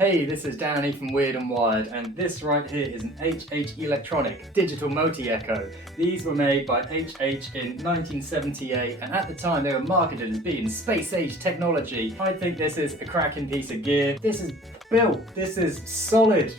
Hey, this is Danny from Weird and Wired, and this right here is an HH Electronic digital multi-echo. These were made by HH in 1978, and at the time they were marketed as being space-age technology. I think this is a cracking piece of gear. This is built. This is solid.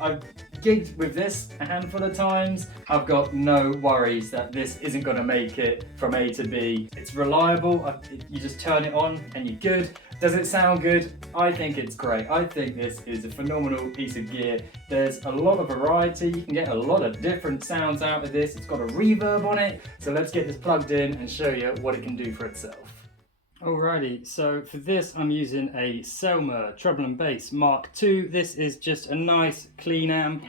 I've gigged with this a handful of times. I've got no worries that this isn't going to make it from A to B. It's reliable. You just turn it on and you're good. Does it sound good? I think it's great. I think this is a phenomenal piece of gear. There's a lot of variety. You can get a lot of different sounds out of this. It's got a reverb on it. So let's get this plugged in and show you what it can do for itself. Alrighty, so for this I'm using a Selmer Treble and Bass Mark II. This is just a nice clean amp.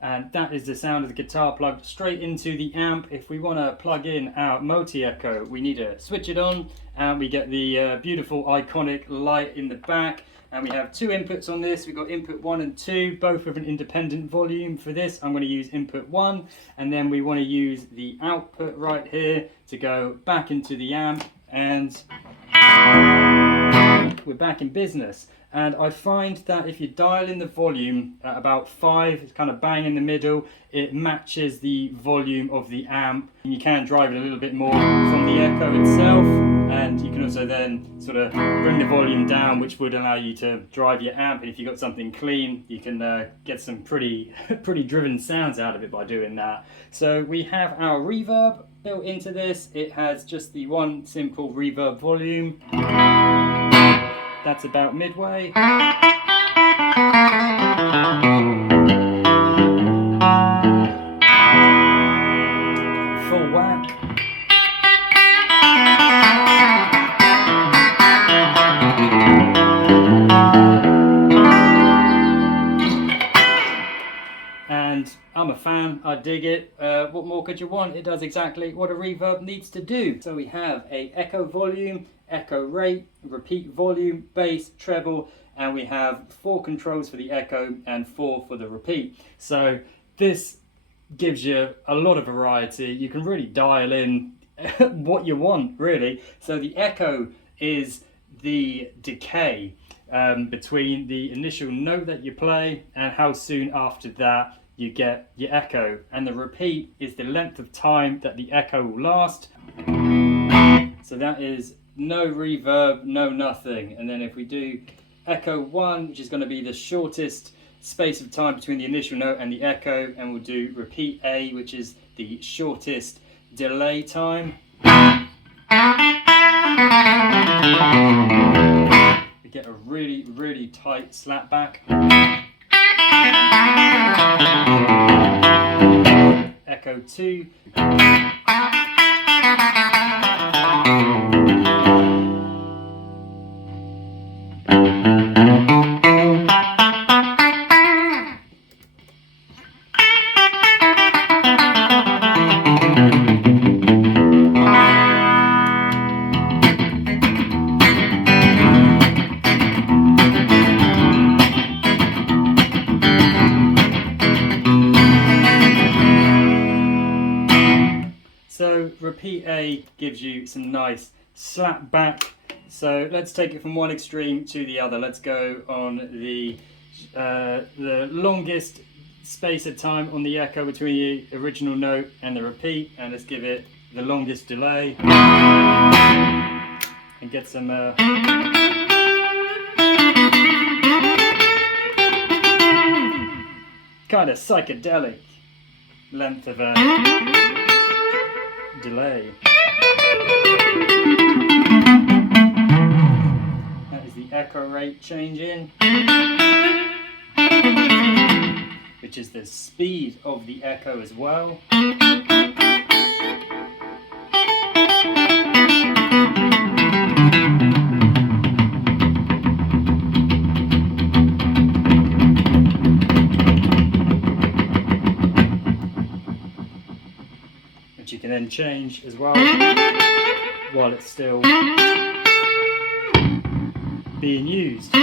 And that is the sound of the guitar plugged straight into the amp. If we want to plug in our multi-echo, we need to switch it on and we get the beautiful iconic light in the back. And we have two inputs on this. We've got input 1 and 2, both with an independent volume. For this, I'm going to use input 1, and then we want to use the output right here to go back into the amp, and we're back in business. And I find that if you dial in the volume at about 5, it's kind of bang in the middle, it matches the volume of the amp. And you can drive it a little bit more from the echo itself, and you can also then sort of bring the volume down, which would allow you to drive your amp. And if you've got something clean, you can get some pretty driven sounds out of it by doing that. So we have our reverb built into this. It has just the one simple reverb volume. That's about midway. Full whack. And I'm a fan, I dig it. What more could you want? It does exactly what a reverb needs to do. So we have a echo volume, echo rate, repeat volume, bass, treble, and we have 4 controls for the echo and 4 for the repeat. So this gives you a lot of variety. You can really dial in what you want, really. So the echo is the decay between the initial note that you play and how soon after that you get your echo, and the repeat is the length of time that the echo will last. So that is no reverb, no nothing. And then if we do echo 1, which is going to be the shortest space of time between the initial note and the echo, and we'll do repeat A, which is the shortest delay time. We get a really tight slap back. Echo 2. So repeat A gives you some nice slap back. So let's take it from one extreme to the other. Let's go on the longest space of time on the echo between the original note and the repeat, and let's give it the longest delay and get some kind of psychedelic length of delay. That is the echo rate change in, which is the speed of the echo as well. You can then change as well while it's still being used.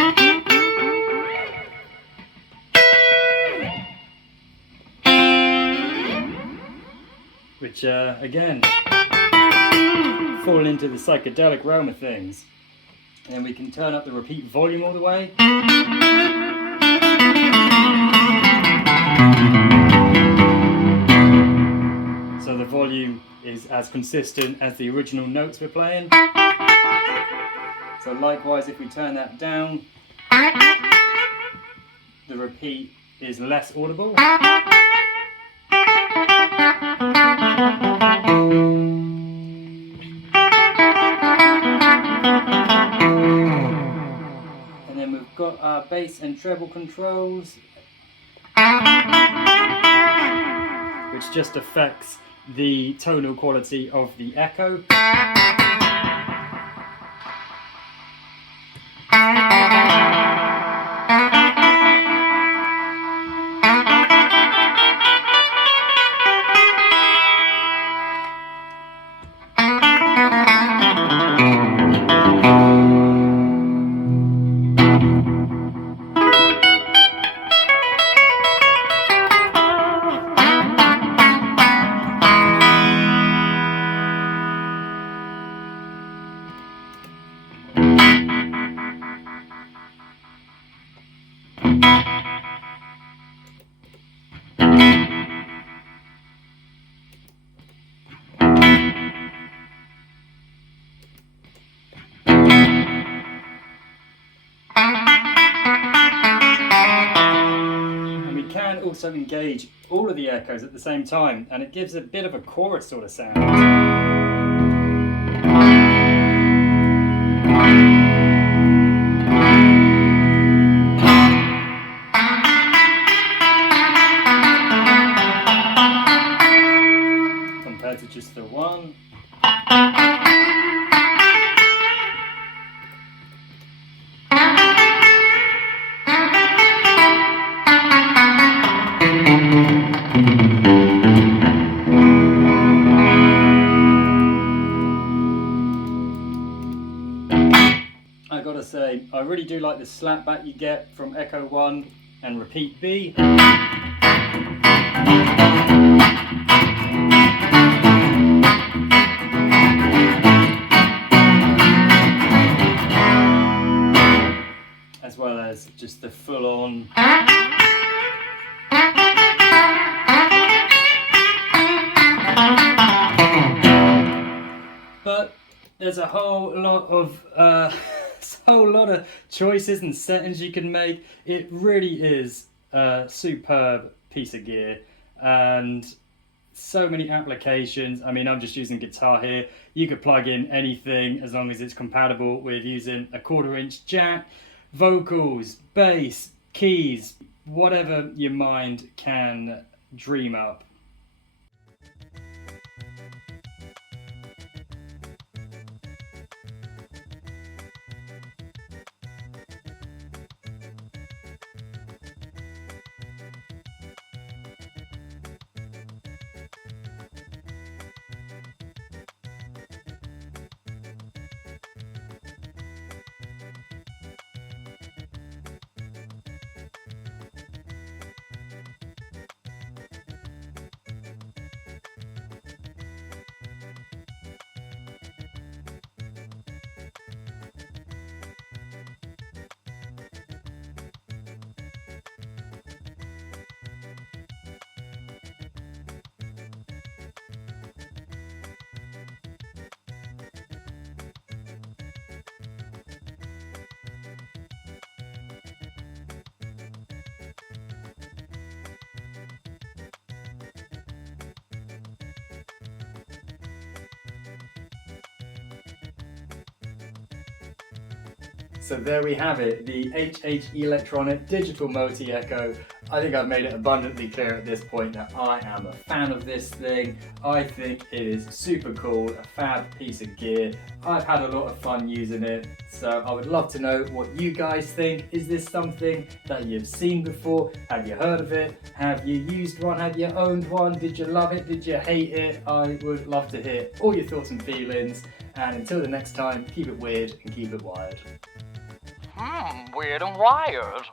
which again, fall into the psychedelic realm of things. And then we can turn up the repeat volume all the way. So the volume is as consistent as the original notes we're playing. So likewise, if we turn that down, the repeat is less audible. And then we've got our bass and treble controls, which just affects the tonal quality of the echo. Also engage all of the echoes at the same time, and it gives a bit of a chorus sort of sound. Compared to just the one. I gotta say, I really do like the slap back you get from Echo 1 and Repeat B. As well as just the full on. But there's a whole lot of choices and settings you can make. It really is a superb piece of gear, and so many applications. I mean, I'm just using guitar here. You could plug in anything as long as it's compatible with using a 1/4-inch jack, vocals, bass, keys, whatever your mind can dream up. So there we have it, the HH Electronic Digital Multi-Echo. I think I've made it abundantly clear at this point that I am a fan of this thing. I think it is super cool, a fab piece of gear. I've had a lot of fun using it, so I would love to know what you guys think. Is this something that you've seen before? Have you heard of it? Have you used one? Have you owned one? Did you love it? Did you hate it? I would love to hear all your thoughts and feelings. And until the next time, keep it weird and keep it wired. Weird and wired.